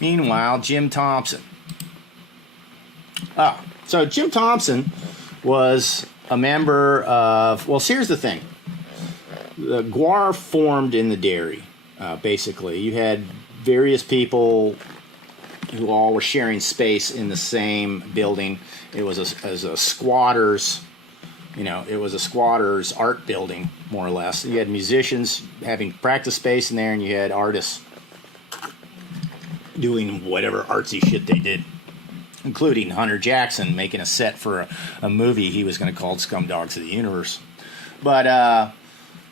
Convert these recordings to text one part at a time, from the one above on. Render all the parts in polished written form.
Meanwhile, Jim Thompson. So Jim Thompson was a member of, well, here's the thing. The GWAR formed in the dairy, basically. You had various people who all were sharing space in the same building. It was a squatters, it was a squatters art building, more or less. You had musicians having practice space in there, and you had artists doing whatever artsy shit they did, including Hunter Jackson making a set for a movie he was going to call Scumdogs of the Universe. But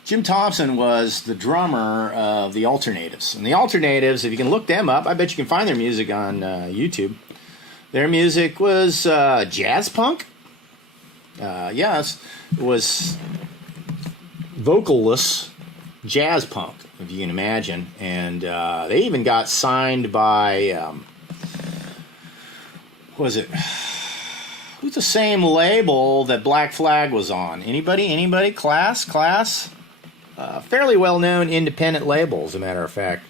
Jim Thompson was the drummer of the Alternatives. And the Alternatives, if you can look them up, I bet you can find their music on YouTube. Their music was jazz punk. It was vocalless jazz punk, if you can imagine. And they even got signed by, who's the same label that Black Flag was on? Anybody? Class? Fairly well-known independent label, as a matter of fact.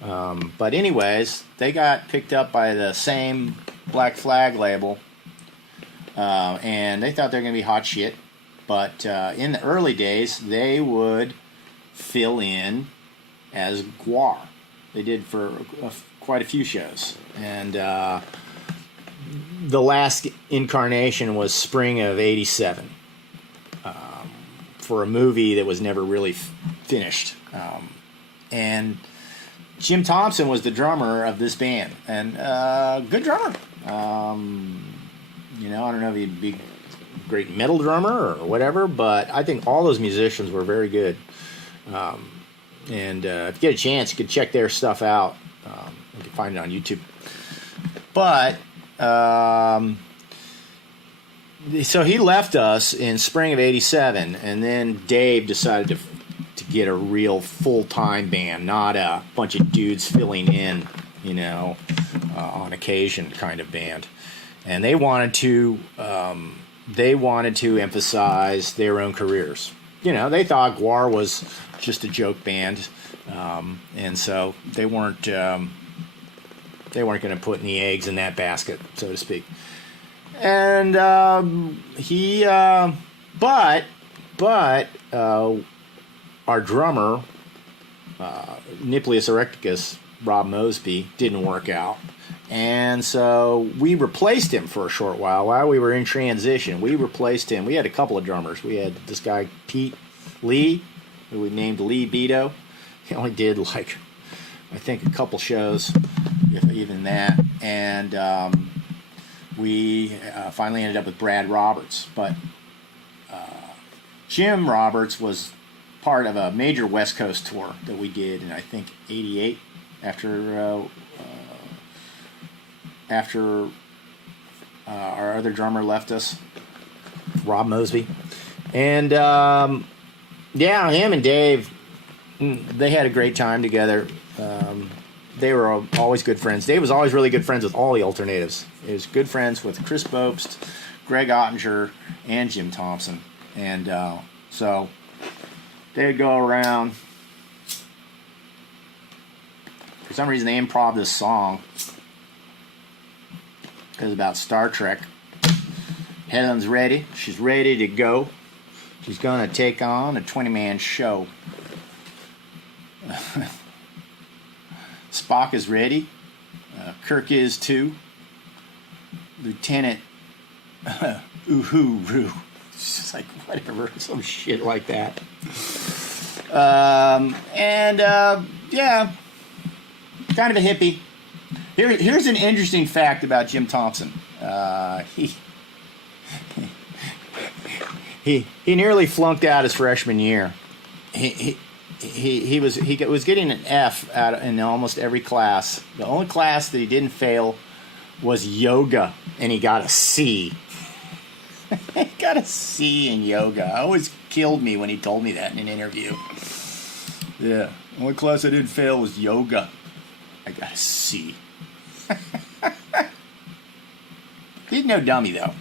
But anyways, they got picked up by the same Black Flag label, and they thought they were going to be hot shit. But in the early days, they would fill in as GWAR. They did for quite a few shows. And the last incarnation was spring of '87. For a movie that was never really finished. And Jim Thompson was the drummer of this band. And good drummer. I don't know if he'd be a great metal drummer or whatever, but I think all those musicians were very good. And if you get a chance, you can check their stuff out. You can find it on YouTube. But so he left us in spring of '87, and then Dave decided to get a real full-time band, not a bunch of dudes filling in, on occasion kind of band. And they wanted to emphasize their own careers. They thought GWAR was just a joke band, and so they weren't going to put any eggs in that basket, so to speak. And our drummer, Nucleus Erecticus, Rob Mosby, didn't work out. And so we replaced him for a short while we were in transition. We replaced him. We had a couple of drummers. We had this guy, Pete Lee, who we named Lee Beto. He only did, I think, a couple shows, if even that. And we finally ended up with Brad Roberts. But Jim Roberts was part of a major West Coast tour that we did in, I think, '88, after our other drummer left us, Rob Mosby. And him and Dave, they had a great time together. They were always good friends. Dave was always really good friends with all the Alternatives. He was good friends with Chris Bobst, Greg Ottinger, and Jim Thompson. And so they'd go around. For some reason, they improv this song. Because about Star Trek. Helen's ready. She's ready to go. She's going to take on a 20-man show. Spock is ready. Kirk is too. Lieutenant Uhuru. It's just like whatever, some shit like that. Kind of a hippie. Here's an interesting fact about Jim Thompson. He nearly flunked out his freshman year. He was getting an F in almost every class. The only class that he didn't fail was yoga, and he got a C. He got a C in yoga. It always killed me when he told me that in an interview. Yeah, the only class I didn't fail was yoga. I got a C. He's no dummy though.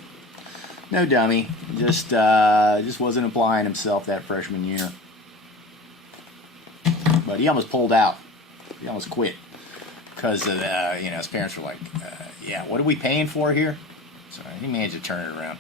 No dummy. Just wasn't applying himself that freshman year. But he almost pulled out. He almost quit because his parents were like, yeah, what are we paying for here? So he managed to turn it around.